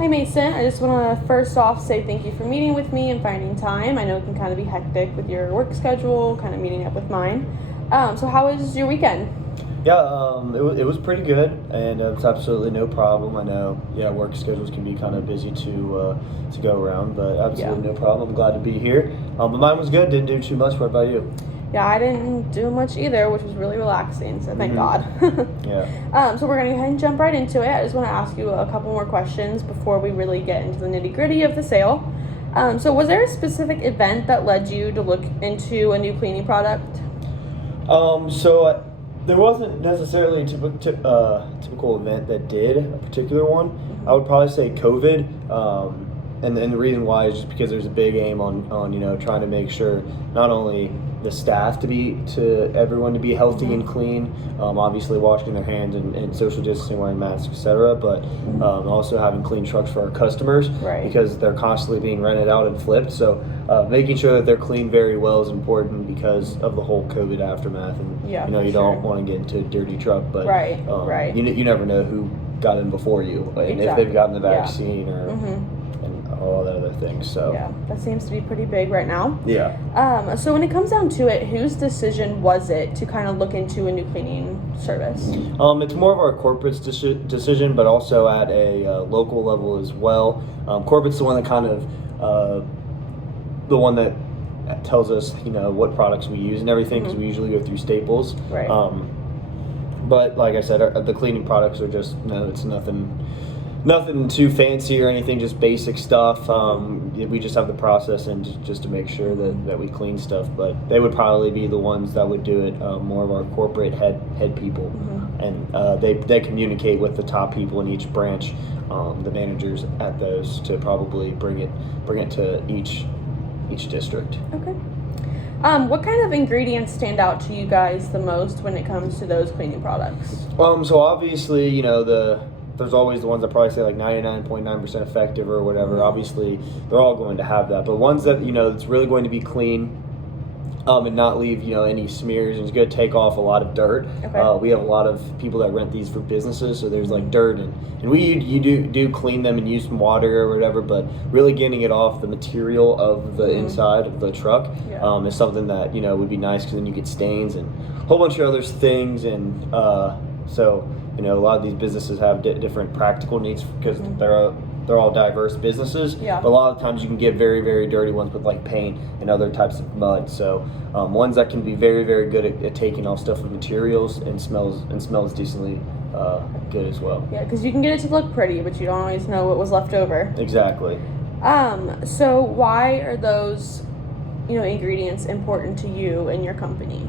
Hi Mason, I just want to first off say thank you for meeting with me and finding time. I know it can kind of be hectic with your work schedule, kind of meeting up with mine. So how was your weekend? Yeah, it was pretty good, and it's absolutely no problem. I know, work schedules can be kind of busy to go around, but absolutely no problem. I'm glad to be here. But mine was good. Didn't do too much. What about you? Yeah, I didn't do much either, which was really relaxing, so thank God. Yeah. So we're going to go ahead and jump right into it. I just want to ask you a couple more questions before we really get into the nitty-gritty of the sale. So was there a specific event that led you to look into a new cleaning product? There wasn't necessarily a typical event that did a particular one. I would probably say COVID. And the reason why is just because there's a big aim on trying to make sure not only the staff to everyone to be healthy and clean, obviously washing their hands and social distancing, wearing masks, etc. But also having clean trucks for our customers, Right. because they're constantly being rented out and flipped. So making sure that they're cleaned very well is important because of the whole COVID aftermath. And Yeah, you for don't sure. want to get into a dirty truck, but Right, right. You never know who got in before you and if Exactly. they've gotten the Yeah. vaccine or. Mm-hmm. And all that other things. So Yeah, that seems to be pretty big right now. yeah. So when it comes down to it, whose decision was it to kind of look into a new cleaning service? It's more of our corporate's decision, but also at a local level as well. Corporate's the one that kind of the one that tells us what products we use and everything, because we usually go through Staples. Right. But like I said, the cleaning products are just it's nothing too fancy or anything, just basic stuff. We just have the process and just to make sure that we clean stuff. But they would probably be the ones that would do it, more of our corporate head people. And they communicate with the top people in each branch, the managers at those, to probably bring it to each district. Okay. What kind of ingredients stand out to you guys the most when it comes to those cleaning products? So obviously, there's always the ones that probably say like 99.9% effective or whatever. Obviously, they're all going to have that. But ones that, it's really going to be clean, and not leave, any smears, and it's going to take off a lot of dirt. Okay. We have a lot of people that rent these for businesses, so there's like dirt, and you do clean them and use some water or whatever, but really getting it off the material of the inside of the truck is something that, would be nice, because then you get stains and a whole bunch of other things. And so a lot of these businesses have different practical needs because they're all diverse businesses. Yeah. But a lot of times you can get very, very dirty ones with like paint and other types of mud. So ones that can be very, very good at taking off stuff with materials and smells decently good as well. Yeah, because you can get it to look pretty, but you don't always know what was left over. Exactly. So why are those, ingredients important to you and your company?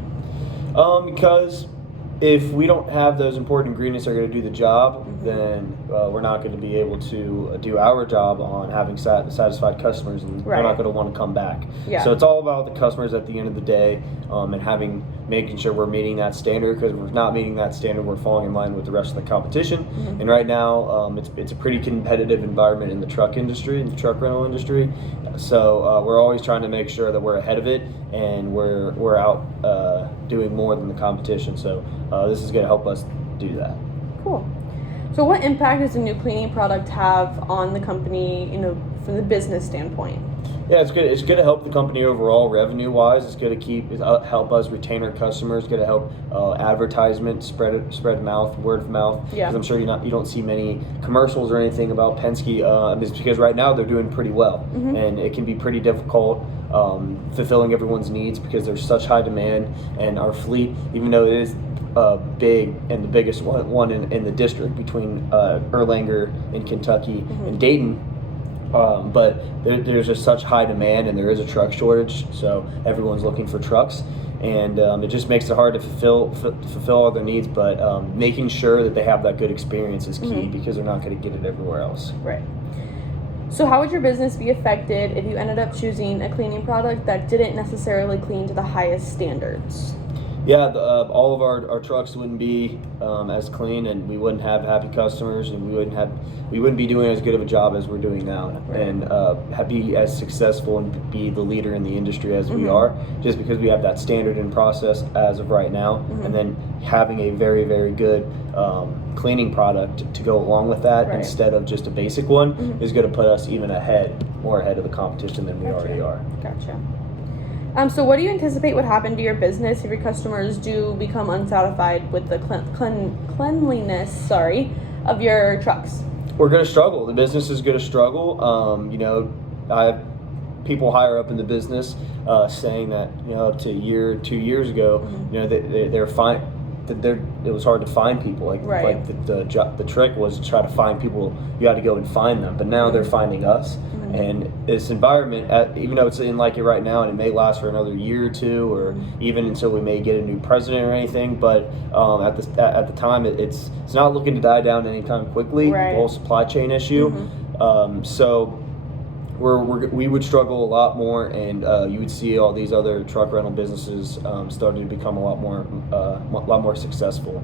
Because if we don't have those important ingredients that are going to do the job, then we're not going to be able to do our job on having satisfied customers, and they're not going to want to come back. Yeah. So it's all about the customers at the end of the day, and making sure we're meeting that standard, because if we're not meeting that standard, we're falling in line with the rest of the competition. And right now, it's a pretty competitive environment in the truck industry, in the truck rental industry. So we're always trying to make sure that we're ahead of it, and we're out doing more than the competition. So this is going to help us do that. Cool. So what impact does a new cleaning product have on the company, from the business standpoint? Yeah, it's good. It's going to help the company overall, revenue-wise. It's going to help us retain our customers. It's going to help advertisement, spread word of mouth. Yeah. Because I'm sure you don't see many commercials or anything about Penske. It's because right now they're doing pretty well, and it can be pretty difficult fulfilling everyone's needs because there's such high demand. And our fleet, even though it is big and the biggest one in the district between Erlanger in Kentucky and Dayton. But there's just such high demand, and there is a truck shortage, so everyone's looking for trucks, and it just makes it hard to fulfill all their needs. But making sure that they have that good experience is key, because they're not going to get it everywhere else. Right. So how would your business be affected if you ended up choosing a cleaning product that didn't necessarily clean to the highest standards? Yeah, all of our trucks wouldn't be as clean, and we wouldn't have happy customers, and we wouldn't be doing as good of a job as we're doing now, and be as successful and be the leader in the industry as we are, just because we have that standard and process as of right now, and then having a very, very good cleaning product to go along with that instead of just a basic one is going to put us even more ahead of the competition than we already are. Gotcha. So what do you anticipate would happen to your business if your customers do become unsatisfied with the cleanliness, of your trucks? We're going to struggle. The business is going to struggle. You know, I have people higher up in the business saying that, you know, up to 2 years ago, you know, they're fine. It was hard to find people. Like the trick was to try to find people. You had to go and find them. But now they're finding us. And this environment, even though it's in like it right now, and it may last for another year or two, or even until we may get a new president or anything. But at the time, it's not looking to die down anytime quickly. The whole supply chain issue. So we would struggle a lot more, and you would see all these other truck rental businesses starting to become a lot more successful.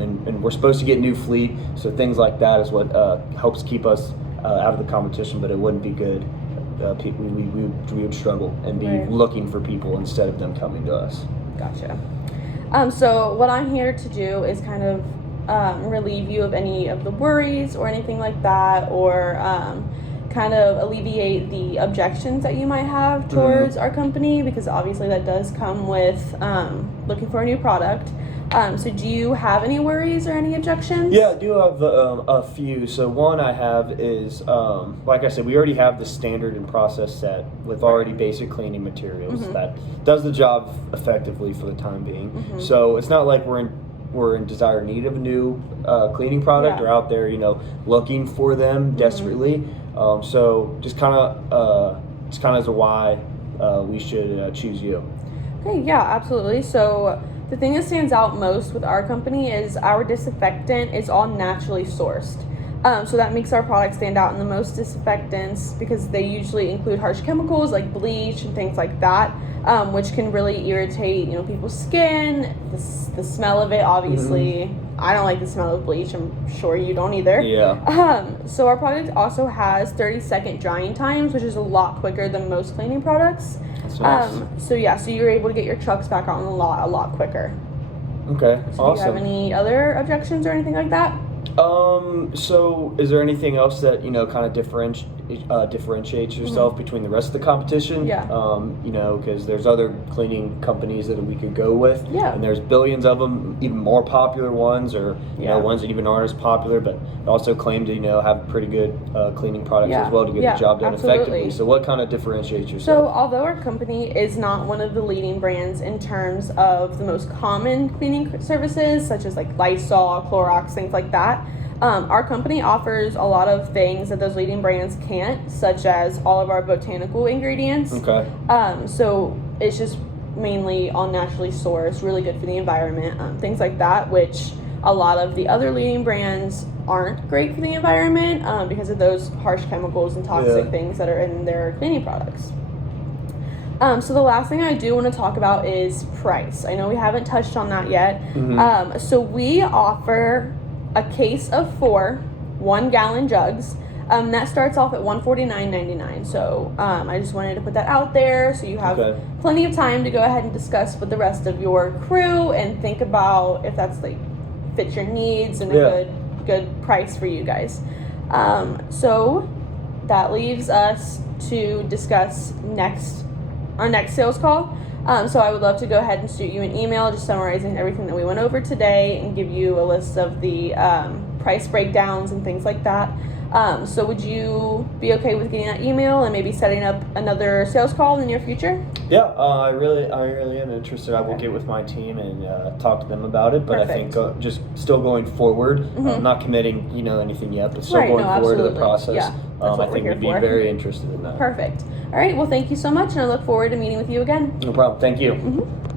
And we're supposed to get new fleet, so things like that is what helps keep us out of the competition. But it wouldn't be good. We would struggle and be looking for people instead of them coming to us. Gotcha. So what I'm here to do is kind of relieve you of any of the worries or anything like that, or kind of alleviate the objections that you might have towards our company, because obviously that does come with looking for a new product. So do you have any worries or any objections? Yeah, I do have a few. So one I have is, like I said, we already have the standard and process set with already basic cleaning materials that does the job effectively for the time being. So it's not like we're in dire need of a new cleaning product or out there, you know, looking for them desperately. So just kind of as a why we should choose you. Okay, yeah, absolutely. So the thing that stands out most with our company is our disinfectant is all naturally sourced. So that makes our product stand out in the most disinfectants, because they usually include harsh chemicals like bleach and things like that, which can really irritate, you know, people's skin. The smell of it, obviously, I don't like the smell of bleach. I'm sure you don't either. Yeah. So our product also has 30-second drying times, which is a lot quicker than most cleaning products. That's nice. So you're able to get your trucks back out on the lot a lot quicker. Okay, So awesome. do you have any other objections or anything like that? So is there anything else that, you know, kind of differentiates yourself between the rest of the competition? Yeah. You know, because there's other cleaning companies that we could go with. Yeah. And there's billions of them, even more popular ones, or you know, ones that even aren't as popular, but also claim to, you know, have pretty good cleaning products as well to get the job done effectively. So what kind of differentiates yourself? So although our company is not one of the leading brands in terms of the most common cleaning services, such as like Lysol, Clorox, things like that, our company offers a lot of things that those leading brands can't, such as all of our botanical ingredients. Okay. So it's just mainly all naturally sourced, really good for the environment, things like that, which a lot of the other leading brands aren't great for the environment because of those harsh chemicals and toxic things that are in their cleaning products. So the last thing I do want to talk about is price. I know we haven't touched on that yet. So we offer a case of 4 1-gallon jugs. That starts off at $149.99. So I just wanted to put that out there so you have plenty of time to go ahead and discuss with the rest of your crew and think about if that's like fits your needs and a good price for you guys. So that leaves us to discuss our next sales call. So I would love to go ahead and shoot you an email just summarizing everything that we went over today and give you a list of the price breakdowns and things like that. So would you be okay with getting that email and maybe setting up another sales call in the near future? Yeah, I really am interested. I will get with my team and talk to them about it. But I think just still going forward, not committing, you know, anything yet, but still going forward to the process. Yeah, I think we'd be very interested in that. Perfect. All right. Well, thank you so much, and I look forward to meeting with you again. No problem. Thank you.